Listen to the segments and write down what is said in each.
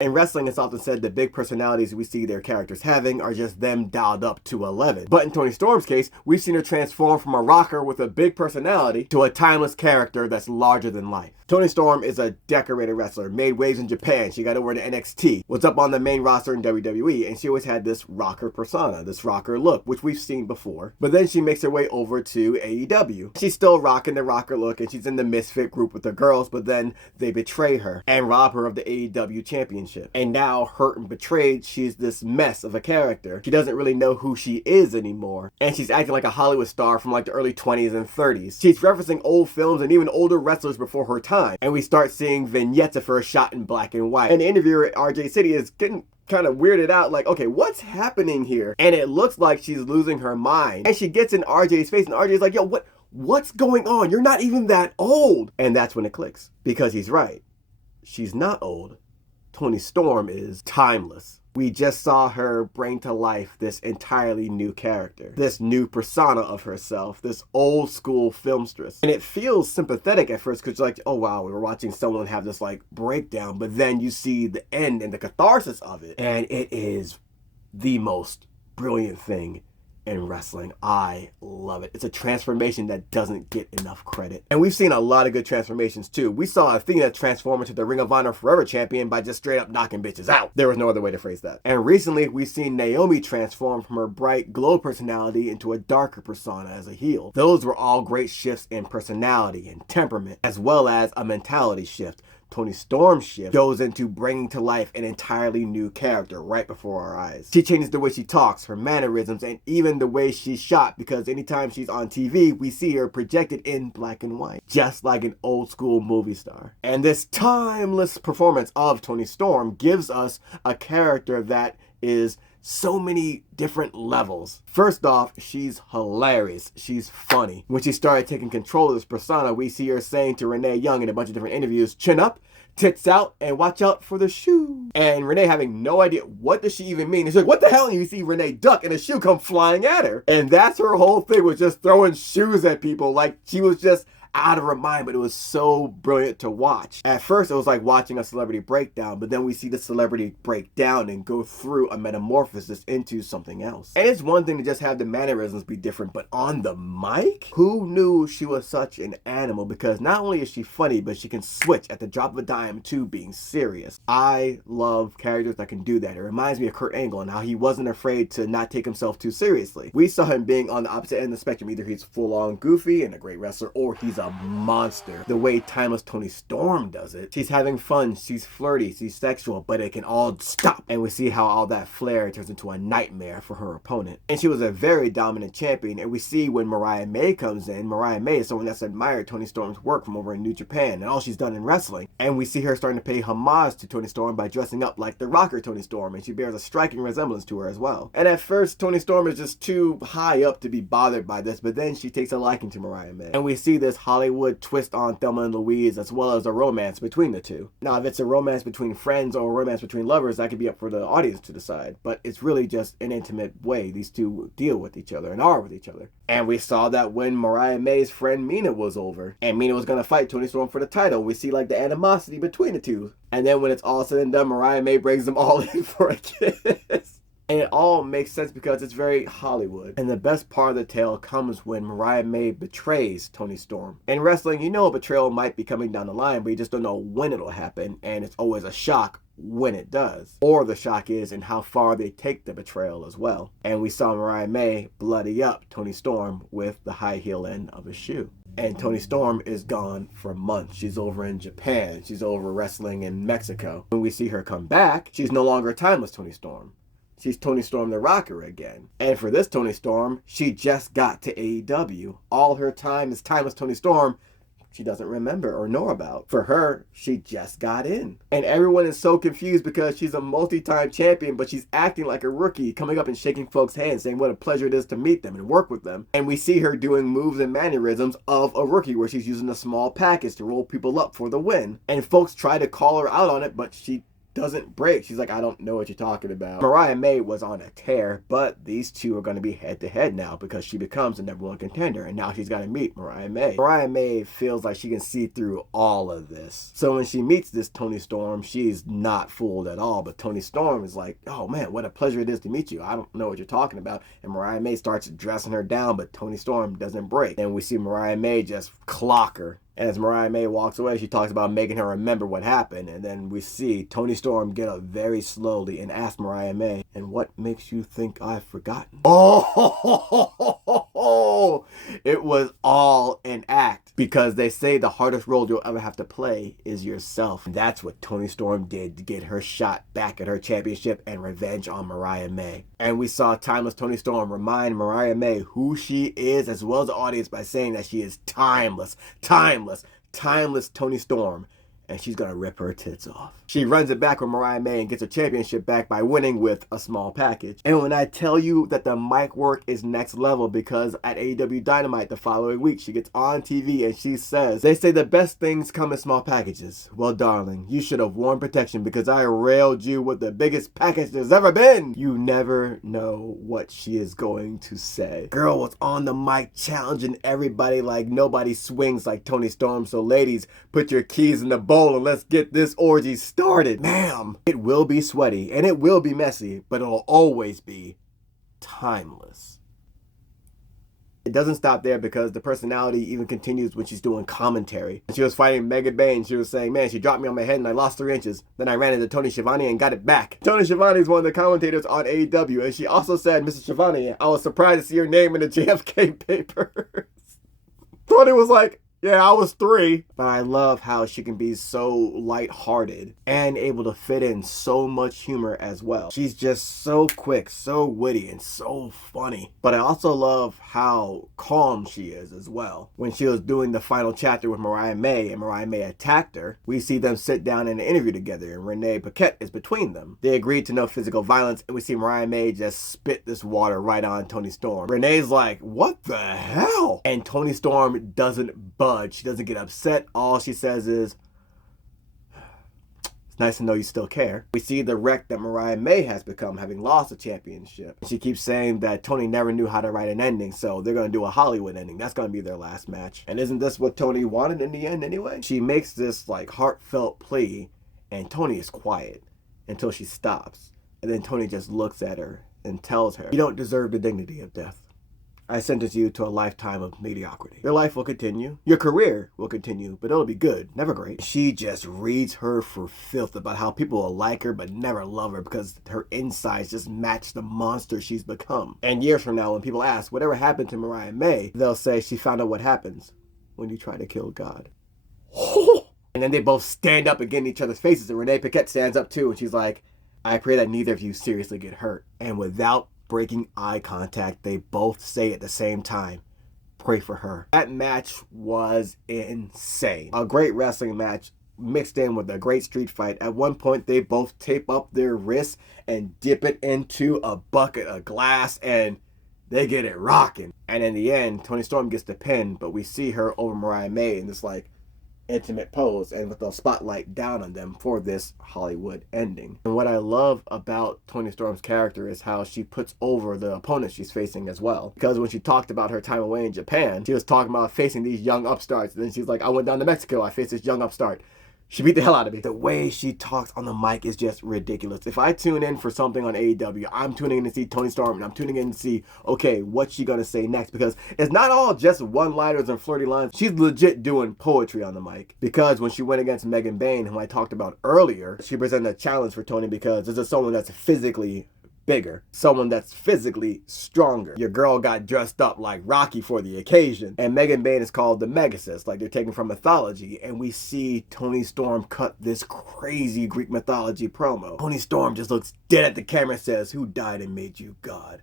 In wrestling, it's often said the big personalities we see their characters having are just them dialed up to 11. But in Toni Storm's case, we've seen her transform from a rocker with a big personality to a timeless character that's larger than life. Toni Storm is a decorated wrestler, made waves in Japan. She got over to NXT, was up on the main roster in WWE, and she always had this rocker persona, this rocker look, which we've seen before. But then she makes her way over to AEW. She's still rocking the rocker look, and she's in the misfit group with the girls, but then they betray her and rob her of the AEW championship. And now, hurt and betrayed, she's this mess of a character. She doesn't really know who she is anymore, and she's acting like a Hollywood star from like the early 20s and 30s. She's referencing old films and even older wrestlers before her time. And we start seeing vignettes of her shot in black and white. And the interviewer at RJ City is getting kind of weirded out, like, okay, what's happening here? And it looks like she's losing her mind. And she gets in RJ's face, and RJ's like, yo, what's going on? You're not even that old. And that's when it clicks, because he's right. She's not old. Toni Storm is timeless. We just saw her bring to life this entirely new character, this new persona of herself, this old school filmstress. And it feels sympathetic at first because you're like, oh wow, we were watching someone have this like breakdown, but then you see the end and the catharsis of it. And it is the most brilliant thing in wrestling. I love it. It's a transformation that doesn't get enough credit. And we've seen a lot of good transformations too. We saw Athena transform into the Ring of Honor Forever champion by just straight up knocking bitches out. There was no other way to phrase that. And recently we've seen Naomi transform from her bright glow personality into a darker persona as a heel. Those were all great shifts in personality and temperament, as well as a mentality shift. Toni Storm's shift goes into bringing to life an entirely new character right before our eyes. She changes the way she talks, her mannerisms, and even the way she's shot, because anytime she's on TV, we see her projected in black and white, just like an old school movie star. And this timeless performance of Toni Storm gives us a character that is so many different levels. First off, she's hilarious. She's funny. When she started taking control of this persona, we see her saying to Renee Young in a bunch of different interviews, chin up, tits out, and watch out for the shoe. And Renee having no idea what does she even mean. She's like, what the hell? And you see Renee duck and a shoe come flying at her. And that's her whole thing, was just throwing shoes at people. Like she was just out of her mind, but it was so brilliant to watch. At first, it was like watching a celebrity breakdown, but then we see the celebrity break down and go through a metamorphosis into something else. And it's one thing to just have the mannerisms be different, but on the mic, who knew she was such an animal? Because not only is she funny, but she can switch at the drop of a dime to being serious. I love characters that can do that. It reminds me of Kurt Angle and how he wasn't afraid to not take himself too seriously. We saw him being on the opposite end of the spectrum. Either he's full on goofy and a great wrestler, or he's a monster. The way timeless Toni Storm does it, she's having fun, she's flirty, she's sexual, but it can all stop. And we see how all that flair turns into a nightmare for her opponent. And she was a very dominant champion. And we see when Mariah May comes in, Mariah May is someone that's admired Toni Storm's work from over in New Japan and all she's done in wrestling. And we see her starting to pay homage to Toni Storm by dressing up like the rocker Toni Storm, and she bears a striking resemblance to her as well. And at first, Toni Storm is just too high up to be bothered by this, but then she takes a liking to Mariah May. And we see this Hollywood twist on Thelma and Louise, as well as a romance between the two. Now, if it's a romance between friends or a romance between lovers, that could be up for the audience to decide. But it's really just an intimate way these two deal with each other and are with each other. And we saw that when Mariah May's friend Mina was over, and Mina was going to fight Toni Storm for the title, we see like the animosity between the two. And then when it's all said and done, Mariah May brings them all in for a kiss. And it all makes sense because it's very Hollywood. And the best part of the tale comes when Mariah May betrays Toni Storm. In wrestling, you know a betrayal might be coming down the line, but you just don't know when it'll happen. And it's always a shock when it does. Or the shock is in how far they take the betrayal as well. And we saw Mariah May bloody up Toni Storm with the high heel end of a shoe. And Toni Storm is gone for months. She's over in Japan. She's over wrestling in Mexico. When we see her come back, she's no longer timeless Toni Storm. She's Toni Storm the Rocker again. And for this Toni Storm, she just got to AEW. All her time as timeless Toni Storm, she doesn't remember or know about. For her, she just got in. And everyone is so confused because she's a multi-time champion, but she's acting like a rookie, coming up and shaking folks' hands, saying what a pleasure it is to meet them and work with them. And we see her doing moves and mannerisms of a rookie, where she's using a small package to roll people up for the win. And folks try to call her out on it, but she doesn't break. She's like, I don't know what you're talking about. Mariah May was on a tear, but these two are going to be head to head now because she becomes the #1 contender, and now she's got to meet Mariah May. Mariah May feels like she can see through all of this. So when she meets this Toni Storm, she's not fooled at all, but Toni Storm is like, oh man, what a pleasure it is to meet you. I don't know what you're talking about. And Mariah May starts dressing her down, but Toni Storm doesn't break. And we see Mariah May just clock her. And as Mariah May walks away, she talks about making her remember what happened. And then we see Toni Storm get up very slowly and ask Mariah May, and what makes you think I've forgotten? Oh, it was all an act. Because they say the hardest role you'll ever have to play is yourself. And that's what Toni Storm did to get her shot back at her championship and revenge on Mariah May. And we saw timeless Toni Storm remind Mariah May who she is, as well as the audience, by saying that she is timeless Toni Storm, and she's gonna rip her tits off. She runs it back with Mariah May and gets her championship back by winning with a small package. And when I tell you that the mic work is next level, because at AEW Dynamite the following week, she gets on TV and she says, they say the best things come in small packages. Well, darling, you should have worn protection because I railed you with the biggest package there's ever been. You never know what she is going to say. Girl was on the mic challenging everybody like nobody swings like Toni Storm. So ladies, put your keys in the bowl and let's get this orgy started. Ma'am, it will be sweaty and it will be messy, but it'll always be timeless. It doesn't stop there because the personality even continues when she's doing commentary. She was fighting Megan Bay and she was saying, man, she dropped me on my head and I lost 3 inches. Then I ran into Tony Schiavone and got it back. Tony Schiavone is one of the commentators on AEW, and she also said, Mrs. Schiavone, I was surprised to see your name in the JFK papers. Tony was like, yeah, I was 3. But I love how she can be so lighthearted and able to fit in so much humor as well. She's just so quick, so witty, and so funny. But I also love how calm she is as well. When she was doing the final chapter with Mariah May and Mariah May attacked her, we see them sit down in an interview together and Renee Paquette is between them. They agreed to no physical violence, and we see Mariah May just spit this water right on Toni Storm. Renee's like, what the hell? And Toni Storm doesn't budge. She doesn't get upset. All she says is, it's nice to know you still care. We see the wreck that Mariah May has become, having lost a championship. She keeps saying that Toni never knew how to write an ending, so they're going to do a Hollywood ending. That's going to be their last match. And isn't this what Toni wanted in the end anyway? She makes this like heartfelt plea, and Toni is quiet until she stops. And then Toni just looks at her and tells her, you don't deserve the dignity of death. I sentence you to a lifetime of mediocrity. Your life will continue. Your career will continue, but it'll be good, never great. She just reads her for filth about how people will like her but never love her because her insides just match the monster she's become. And years from now, when people ask, whatever happened to Mariah May, they'll say she found out what happens when you try to kill God. And then they both stand up and get in each other's faces, and Renee Paquette stands up too, and she's like, I pray that neither of you seriously get hurt. And without breaking eye contact, they both say at the same time, pray for her. That match was insane. A great wrestling match mixed in with a great street fight. At one point, they both tape up their wrists and dip it into a bucket of glass, and they get it rocking. And in the end, Toni Storm gets the pin, but we see her over Mariah May in this like intimate pose and with the spotlight down on them for this Hollywood ending. And what I love about Toni Storm's character is how she puts over the opponent she's facing as well. Because when she talked about her time away in Japan, she was talking about facing these young upstarts. And then she's like, I went down to Mexico, I faced this young upstart. She beat the hell out of me. The way she talks on the mic is just ridiculous. If I tune in for something on AEW, I'm tuning in to see Toni Storm, and I'm tuning in to see, okay, what's she gonna say next? Because it's not all just one-liners and flirty lines. She's legit doing poetry on the mic. Because when she went against Megan Bain, who I talked about earlier, she presented a challenge for Toni because this is someone that's physically bigger, someone that's physically stronger. Your girl got dressed up like Rocky for the occasion, and Megan Bain is called the Megasis, like they're taken from mythology, and we see Toni Storm cut this crazy Greek mythology promo. Toni Storm just looks dead at the camera and says, who died and made you God?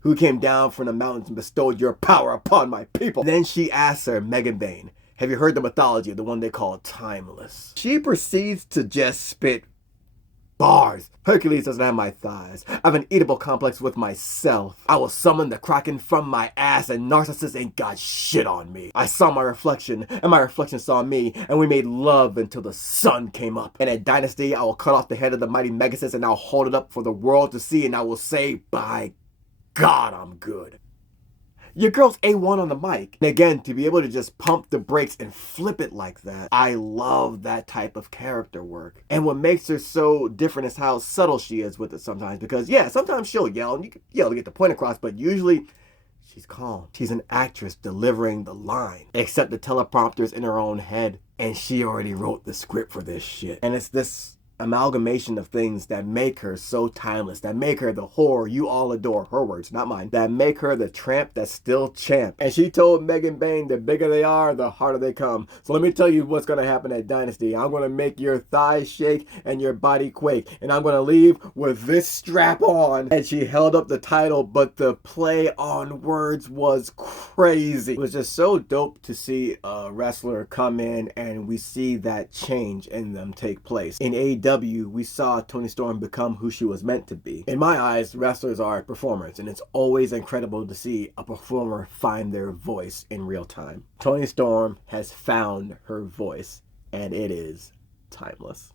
Who came down from the mountains and bestowed your power upon my people? Then she asks her, Megan Bain, have you heard the mythology of the one they call timeless? She proceeds to just spit Bars. Hercules doesn't have my thighs. I have an eatable complex with myself. I will summon the Kraken from my ass, and Narcissus ain't got shit on me. I saw my reflection, and my reflection saw me, and we made love until the sun came up. And at Dynasty, I will cut off the head of the mighty Megasis, and I'll hold it up for the world to see, and I will say, by God, I'm good. Your girl's A1 on the mic. And again, to be able to just pump the brakes and flip it like that, I love that type of character work. And what makes her so different is how subtle she is with it sometimes. Because yeah, sometimes she'll yell, and you can yell to get the point across, but usually she's calm. She's an actress delivering the line. Except the teleprompter's in her own head, and she already wrote the script for this shit. And it's this amalgamation of things that make her so timeless, that make her the whore you all adore, her words, not mine, that make her the tramp that's still champ. And she told Megan Bain, the bigger they are, the harder they come. So let me tell you what's going to happen at Dynasty. I'm going to make your thighs shake and your body quake, and I'm going to leave with this strap on. And she held up the title, but the play on words was crazy. It was just so dope to see a wrestler come in and we see that change in them take place. In AEW, we saw Toni Storm become who she was meant to be. In my eyes, wrestlers are performers, and it's always incredible to see a performer find their voice in real time. Toni Storm has found her voice, and it is timeless.